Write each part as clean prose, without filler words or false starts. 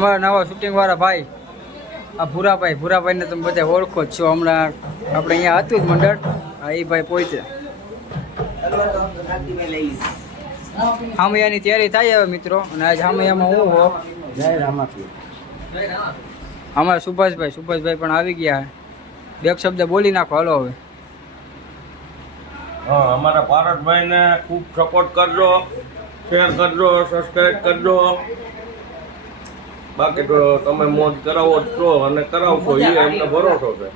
અમારા નવા શૂટિંગવાળા ભાઈ આ ભૂરાભાઈને તમે બધા ઓળખો જ છો. હમણાં આપણે અહીંયા હતું જ મંડળ. હા એ ભાઈ પહોંચે હામૈયાની તૈયારી થાય હવે મિત્રો. અને આજ હામૈયામાં હું હો અમારા સુભાષભાઈ પણ આવી ગયા. બે શબ્દ બોલી નાખો હાલો હવે. હા, અમારા પારસભાઈને ખૂબ સપોર્ટ કરજો, શેર કરજો, સબસ્ક્રાઈબ કરજો. બાકી તો તમે મોજ કરાવો જ છો અને કરાવશો એ એમને ભરોસો છે.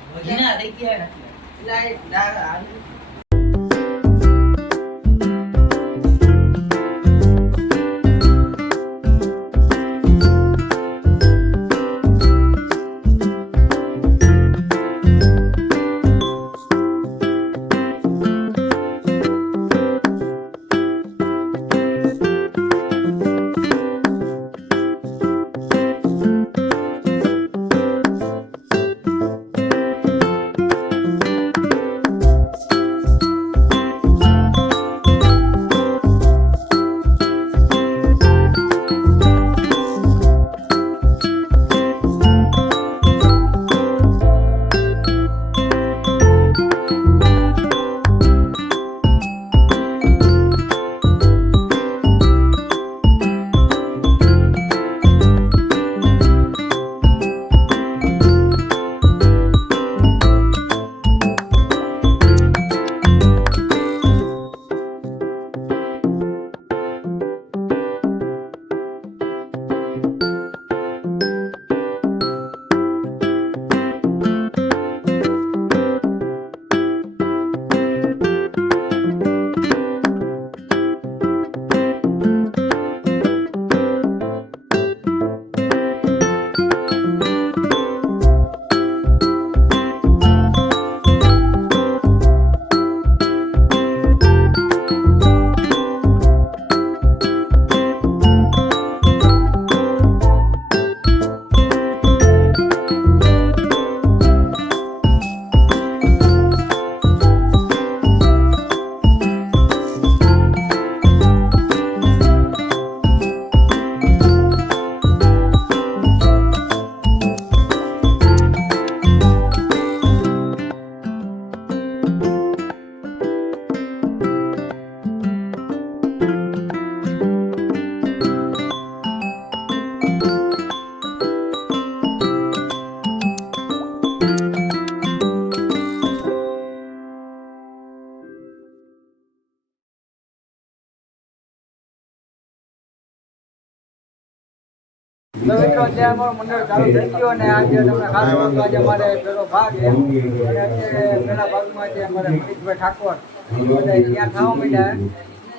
મિત્રો અત્યારે અમારું મંડળ ચાલુ થઈ ગયું અને આજે તમને ખાસ વાત આજે અમારે પેલો ભાગ છે. અને અત્યારે પેલા ભાગમાં જે અમારે મનીષભાઈ ઠાકોર બધા ત્યાં થવા માંડ્યા.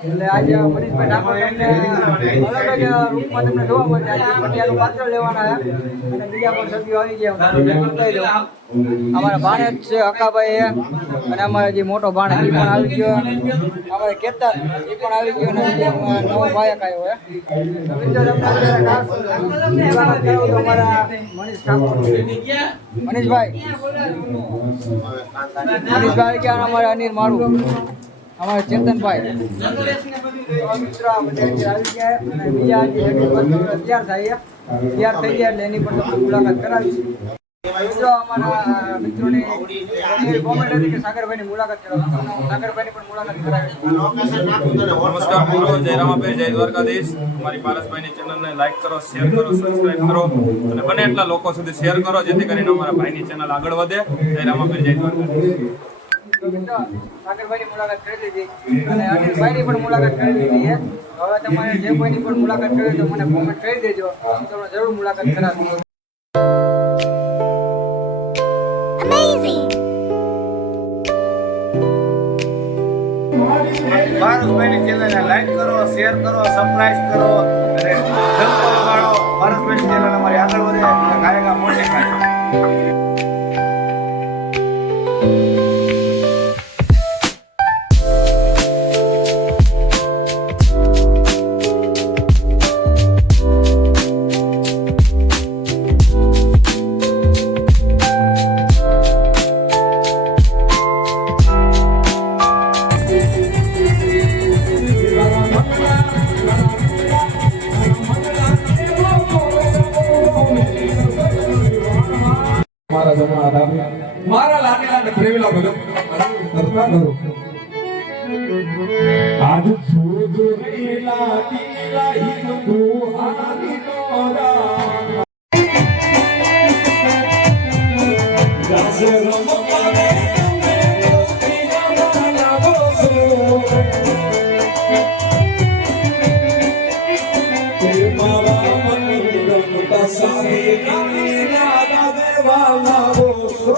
એટલે આજે મનીષભાઈ ઠાકોર તમને અલગ જ રૂપમાં તમને જોવા મળશે. આજે પટિયાનું પાત્ર લેવાના છે અને બીજા પણ સભ્યો આવી ગયા. અમારા ભાણેજ છે અકાભાઈ અને અમારે જે મોટો ભાણેજ એ પણ આવી ગયો. અમારે કેતન એ પણ આવી ગયો અને નવો ભાયક આવ્યો હોય. અમારા મનીષ ઠાકોર મનીષભાઈ ક્યાં અમારે અનિલ મારું અમારે ચેતનભાઈ મિત્રો આ બધા આવી ગયા. અને બીજા તૈયાર થાય તૈયાર થઈ ગયા એટલે એની પણ તમને મુલાકાત કરાવીશું. મિત્રો અમારા મિત્રોની કોમેન્ટ હતી કે સાગરભાઈની મુલાકાત કરાવીશું. સાગરભાઈની પણ મુલાકાત કરાવીશું. નમસ્કાર મિત્રો, જય રામાપીર, જય દ્વારકાધીશ. અમારી પારસભાઈની ચેનલને લાઈક કરો, શેર કરો, સબસ્ક્રાઈબ કરો અને બને એટલા લોકો સુધી શેર કરો જેથી કરીને અમારા ભાઈની ચેનલ આગળ વધે. જય રામાપીર, જય દ્વારકાધીશ. સાગરભાઈની મુલાકાત કરી દીધી અને અનિલભાઈની પણ મુલાકાત કરી દીધી છે. હવે તમારે જે કોઈની પણ મુલાકાત કરવી તો મને કોમેન્ટ કરી દેજો, તમને જરૂર મુલાકાત કરાવીશું. પારસભાઈની ચેનલને લાઈક કરો, શેર કરો, સબસ્ક્રાઇબ કરો અને પારસભાઈની ચેનલ અમારી આગળ વધે. ગાયકા મોટે ગાય. જમણા ડાબે મારા લાડીલા ને પ્રેમીલા ભગત કરતા કરો આજ સૂરજ રેલા ટીલા હિંદુ હારી નોરા જાસે રમપાને તમે તીના લાગો સો તે મારા મન રમતા સામે નાની રાધા દેવા લાગો સો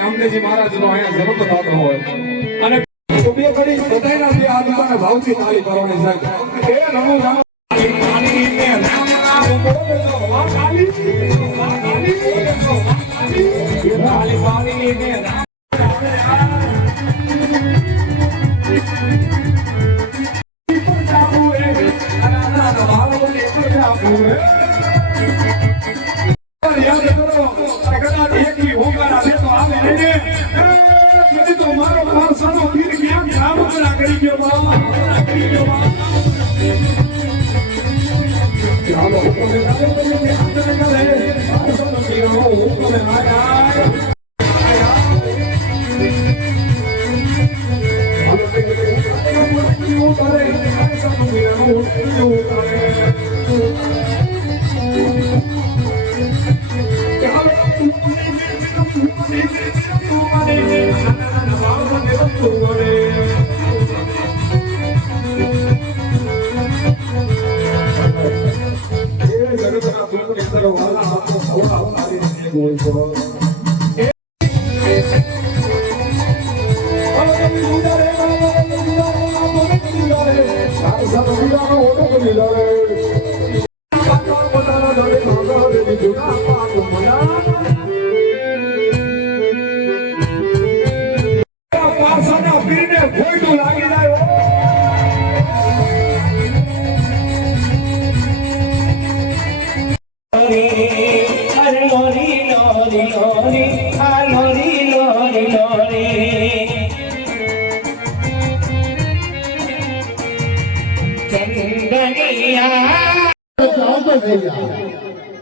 રામદેવજી મહારાજ નો અહીંયા જન્મ થતો હોય અને બે ઘડી બધાયના બે આ દુકાને ભાવથી તાળી કરવાની સાહેબ એ રણુ રામ કાલી ને રામ રામ બોલો કાલી કાલી ને રામ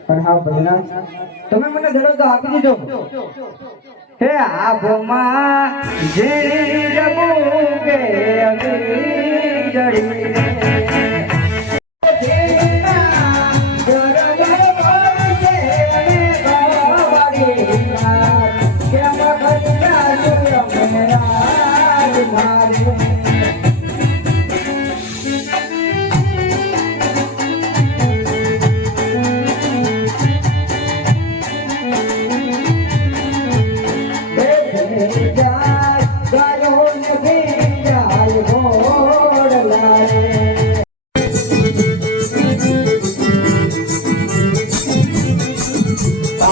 પણ હા ભગવાન તમે મને ધરો તો આપી દીધો હે આભમાં જે રબુ કે અગી જડી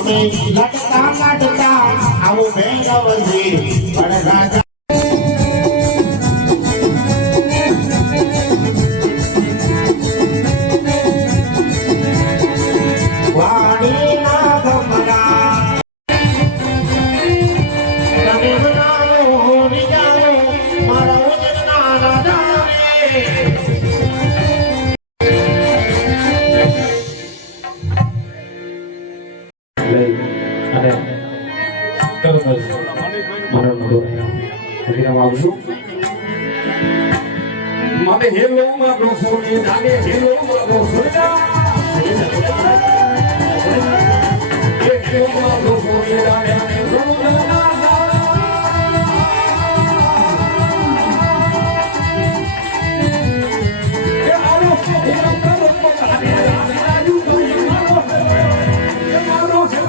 અમે લટતા લટતા આવું મેળવજી પણ રાજા વાડીના ભમરા તમે બનાવો હોરી જાઓ મારા ઉજળના રાજા લઈ અને તરત જ મરણનો વિરામ આવશું. મારે હેલો મારો સોની જાને હેલો મારો સોના હેલો મારો સોની જાને સોના એ આલો હેલો મારો સોની જાને મારો હેલો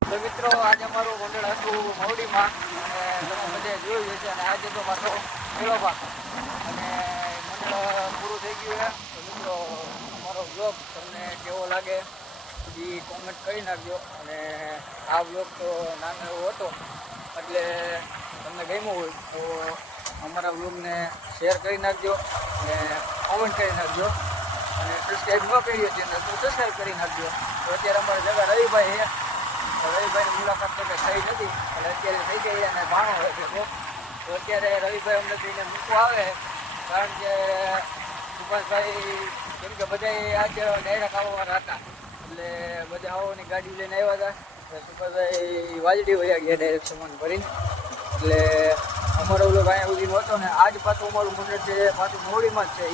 તો મિત્રો આજે અમારું મંડળ હતું મવડીમાં અને તમે બધે જોયું હશે અને આજે તો પાછો પેલો ભાગ અને મંડળ પૂરું થઈ ગયું છે. તો મિત્રો અમારો બ્લોગ તમને કેવો લાગે એ કોમેન્ટ કરી નાખજો અને આ બ્લોગ તો નાનો એવો હતો એટલે તમને ગમ્યું હોય તો અમારા બ્લોગને શેર કરી નાખજો અને કોમેન્ટ કરી નાખજો અને સબસ્ક્રાઈબ ન કરી હોય ચેનલ તો સબસ્ક્રાઈબ કરી નાખજો. તો અત્યારે અમારા જગા રવિભાઈ છે, રવિભાઈની મુલાકાત તો કંઈ થઈ નથી એટલે અત્યારે થઈ ગઈ અને ભાણો હોય ભેગો. તો અત્યારે રવિભાઈ અમને જઈને મૂકવા આવે કારણ કે સુભાષભાઈ કેમ કે બધા આજ ડાયરેક્ટ આવવાના હતા એટલે બધા આવવાની ગાડી લઈને આવ્યા હતા. સુભાષભાઈ વાજડી વયા ગયા ડાયરેક્ટ સામાન ભરીને એટલે અમારો ઓલો અહીંયા સુધીનો હતો ને આજ પાછું અમારું મંડળ છે પાછું મોવડીમાં જ છે. એ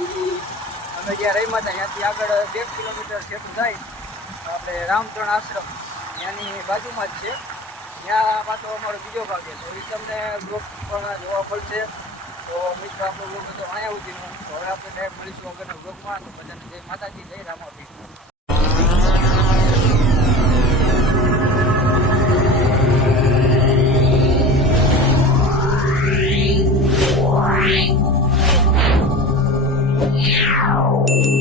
અમે જ્યાં રહીમાં હતા ત્યાંથી આગળ 1 કિલોમીટર જેટલું જાય આપણે રામચરણ આશ્રમ ત્યાંની બાજુમાં જ છે. ત્યાં પાછો અમારો બીજો ભાગ છે તો એ તમને બ્લોગ પણ જોવા મળશે. તો મિત્રો આપણો બ્લોગ હતો અહીંયા સુધીનો. તો હવે આપણે ડાયરેક્ટ મળીશું આગળના બ્લોગમાં. તો બધાને જય માતાજી, જય રામાપીર. Wow.